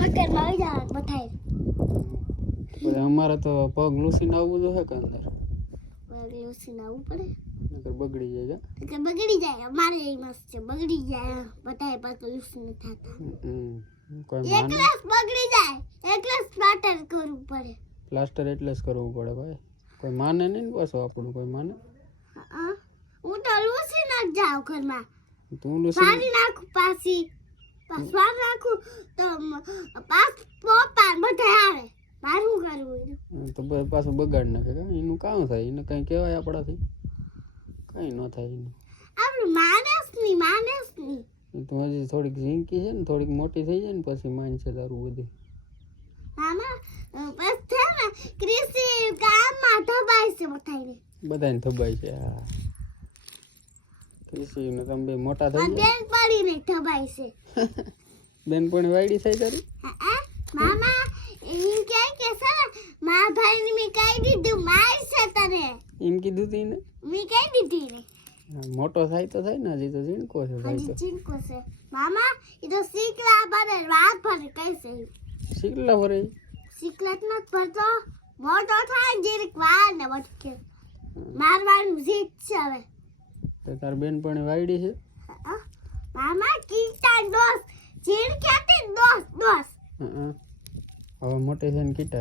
બકેટમાં આવી જા બતાય પછી અમારે તો પગ લૂસીને આવવું તો હે કે અંદર લૂસીને આવવું પડે નકર બગડી જાય કે બગડી જાય અમારે એ મસ્ત છે બગડી જાય બતાય પાછું લૂસીને થતા કોઈ માને એકલા બગડી જાય એકલા સ્ટાર્ટર કરવું પડે પ્લાસ્ટર એટલે જ કરવું પડે ભાઈ કોઈ માને નહીં ને પાછું આપણું કોઈ માને હું તો લૂસી નાખ જાઉં ઘરમાં તું લૂસી પાણી નાખું પાછી પાછું નાખું તો પાછ પપ્પા બધા આવે મારું કરવું તો પાછું બગાડ નાખે કે એનું કામ થાય એને કંઈ કહેવાય આપણાથી કંઈ ન થાય એનું આપણે માનેસ ની તું હજી થોડીક ઝીંકી છે ને થોડીક મોટી થઈ જાય ને પછી માનશે તારું બધું મામા બસ છે ને કૃષિ કામમાં ધબાઈ છે બતાઈને બધાને થબાય છે હા કૃષિને તમે બે મોટા થઈ બેન પડીને ધબાઈ છે બેનપણી વાયડી થઈ તારી મામા એમ કે છે ને મા ભાઈ ને મી કહી દીધું માર છે તને એમ કીધું તું એને મી કહી દીધી ને મોટો થાય તો થાય ને હજી તો ઝીણકો છે ભાઈ હજી તો ચીનકો છે મામા એ તો શીખલા બને વાત ભરે કઈ છે શીખલા ભરે શીખલાત ન ભરતો મોટો થાય જીરીક વાર ને વટકે મારવાનું જીત છે હવે તો તાર બેનપણી વાયડી છે મામા કીટા દોસ્ત જીણ ક્યાંથી દોસ્ત હવે મોટી થઈને કીટા